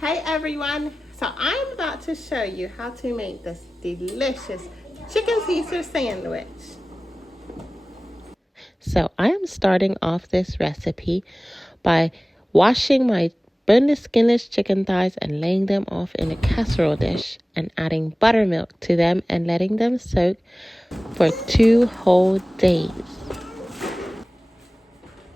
Hey everyone, so I'm about to show you how to make this delicious chicken Caesar sandwich. So I am starting off this recipe by washing my boneless skinless chicken thighs and laying them off in a casserole dish and adding buttermilk to them and letting them soak for 2 whole days.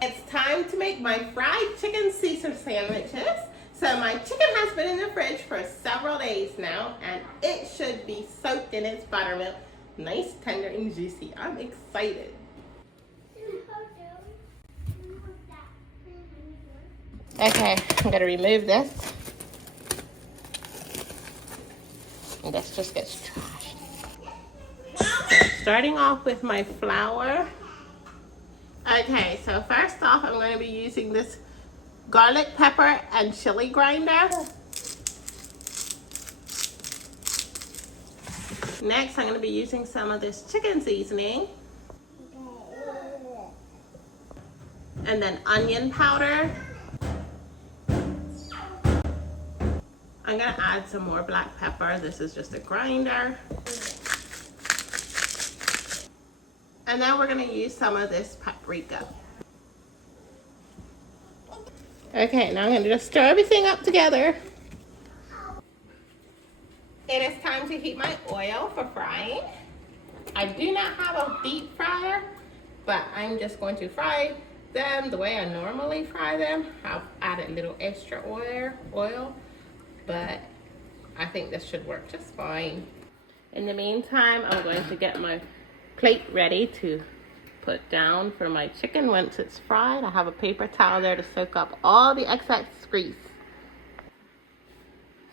It's time to make my fried chicken Caesar sandwiches. So my chicken has been in the fridge for several days now, and it should be soaked in its buttermilk. Nice, tender, and juicy. I'm excited. Okay, I'm gonna remove this. And this just gets trashed. So starting off with my flour. Okay, so first off, I'm going to be using this garlic, pepper, and chili grinder. Next, I'm going to be using some of this chicken seasoning. And then onion powder. I'm going to add some more black pepper. This is just a grinder. And then we're going to use some of this paprika. Okay, now I'm going to just stir everything up together. It is time to heat my oil for frying. I do not have a deep fryer, but I'm just going to fry them the way I normally fry them. I've added a little extra oil, but I think this should work just fine. In the meantime, I'm going to get my plate ready to put down for my chicken once it's fried. I have a paper towel there to soak up all the excess grease.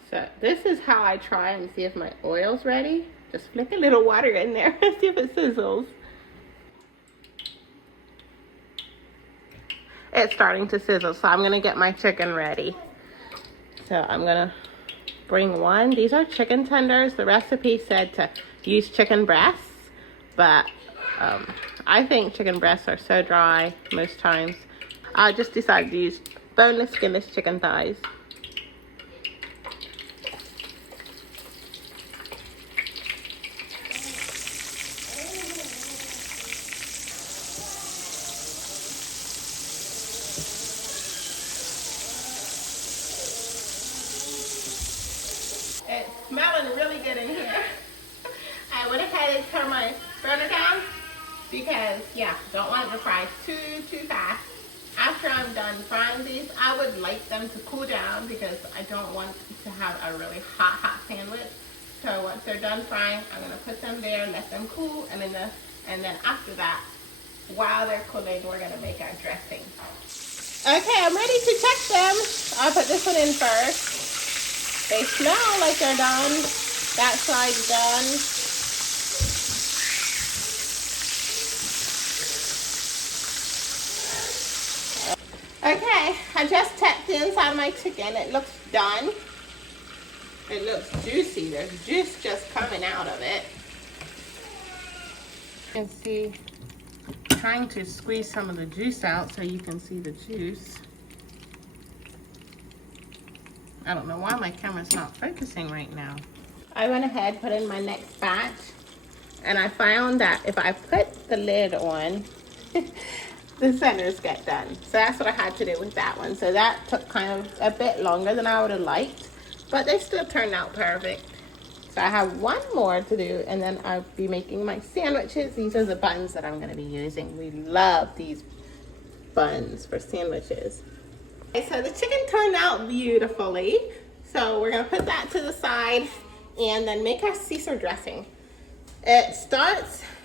So this is how I try and see if my oil's ready. Just flick a little water in there and see if it sizzles. It's starting to sizzle, so I'm gonna get my chicken ready. So I'm gonna bring one. These are chicken tenders. The recipe said to use chicken breasts, but I think chicken breasts are so dry most times. I just decided to use boneless, skinless chicken thighs. It's smelling really good in here. I went ahead and turned my burner down because, yeah, don't want it to fry too fast. After I'm done frying these, I would like them to cool down because I don't want to have a really hot sandwich. So once they're done frying, I'm gonna put them there, let them cool, and then after that, while they're cooling, we're gonna make our dressing. Okay, I'm ready to check them. I'll put this one in first. They smell like they're done. That side's done. Okay, I just tapped the inside of my chicken. It looks done. It looks juicy. There's juice just coming out of it. You can see, I'm trying to squeeze some of the juice out so you can see the juice. I don't know why my camera's not focusing right now. I went ahead, put in my next batch, and I found that if I put the lid on, the centers get done. So that's what I had to do with that one. So that took kind of a bit longer than I would have liked, but they still turned out perfect. So I have one more to do, and then I'll be making my sandwiches. These are the buns that I'm gonna be using. We love these buns for sandwiches. Okay, so the chicken turned out beautifully. So we're gonna put that to the side and then make our Caesar dressing.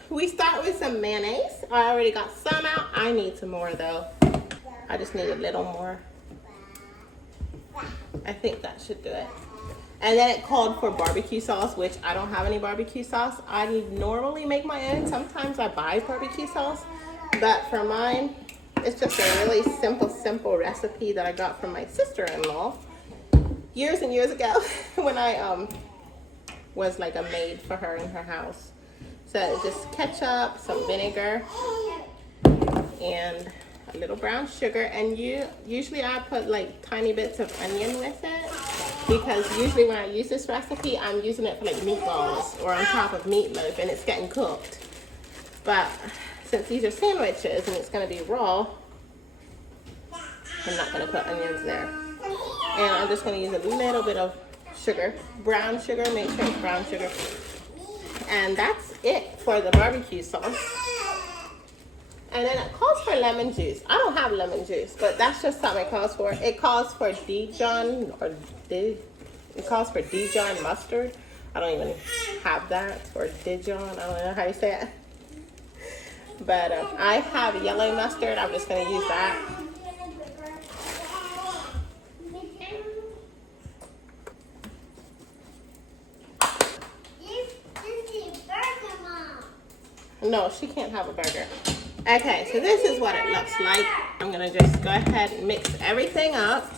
We start with some mayonnaise. I already got some out. I need some more though. I just need a little more. I think that should do it. And then it called for barbecue sauce, which I don't have any barbecue sauce. I normally make my own. Sometimes I buy barbecue sauce, but for mine, it's just a really simple recipe that I got from my sister-in-law years and years ago when I was like a maid for her in her house. So it's just ketchup, some vinegar, and a little brown sugar. And usually I put like tiny bits of onion with it. because usually when I use this recipe, I'm using it for like meatballs or on top of meatloaf and it's getting cooked. But since these are sandwiches and it's gonna be raw, I'm not gonna put onions there. And I'm just gonna use a little bit of sugar, brown sugar, make sure it's brown sugar. And that's it for the barbecue sauce. And then it calls for lemon juice. I don't have lemon juice, but that's just something it calls for. It calls for Dijon, it calls for Dijon mustard. I don't even have that, or Dijon, I don't know how you say it. But I have yellow mustard, I'm just gonna use that. No, she can't have a burger. Okay, so this is what it looks like. I'm gonna just go ahead and mix everything up.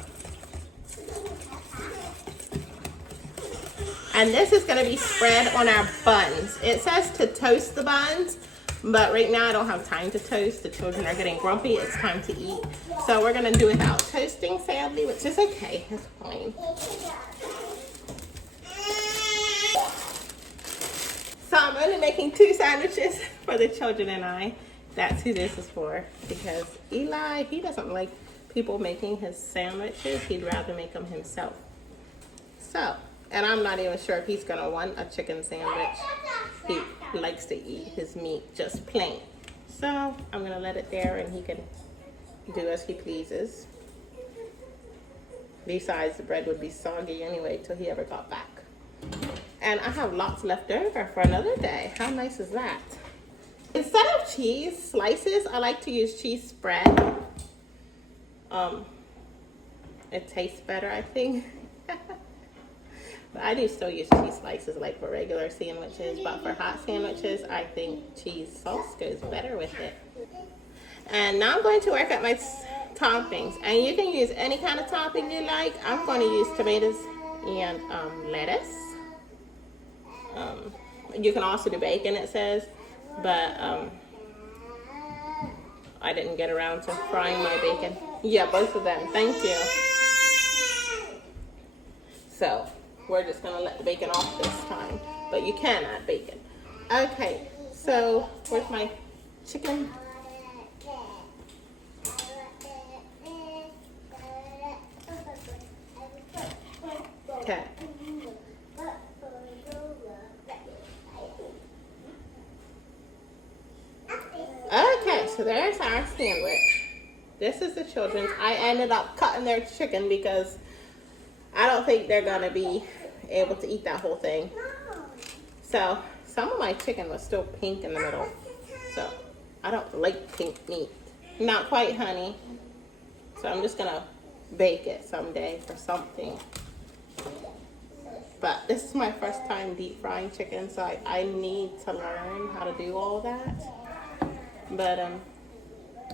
And this is gonna be spread on our buns. It says to toast the buns, but right now I don't have time to toast. The children are getting grumpy, it's time to eat. So we're gonna do it without toasting, sadly, which is okay, it's fine. So I'm only making 2 sandwiches for the children and I. That's who this is for, because Eli, he doesn't like people making his sandwiches. He'd rather make them himself. So, and I'm not even sure if he's gonna want a chicken sandwich. He likes to eat his meat just plain. So I'm gonna let it there and he can do as he pleases. Besides, the bread would be soggy anyway till he ever got back. And I have lots left over for another day. How nice is that? Instead of cheese slices, I like to use cheese spread. It tastes better, I think. But I do still use cheese slices like for regular sandwiches, but for hot sandwiches, I think cheese sauce goes better with it. And now I'm going to work up my toppings. And you can use any kind of topping you like. I'm going to use tomatoes and lettuce. You can also do bacon, it says, but I didn't get around to frying my bacon. Yeah, both of them. Thank you. So we're just gonna let the bacon off this time, but you can add bacon. Okay, so where's my chicken? Okay. Okay, so there's our sandwich. This is the children's. I ended up cutting their chicken because I don't think they're gonna be able to eat that whole thing. So some of my chicken was still pink in the middle. So I don't like pink meat. Not quite, honey. So I'm just gonna bake it someday for something. But this is my first time deep frying chicken, so I need to learn how to do all that. But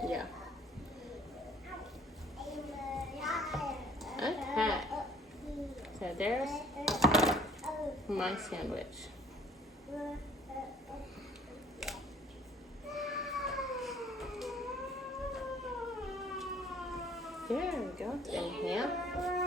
yeah. Okay. So there's my sandwich. There we go. In here.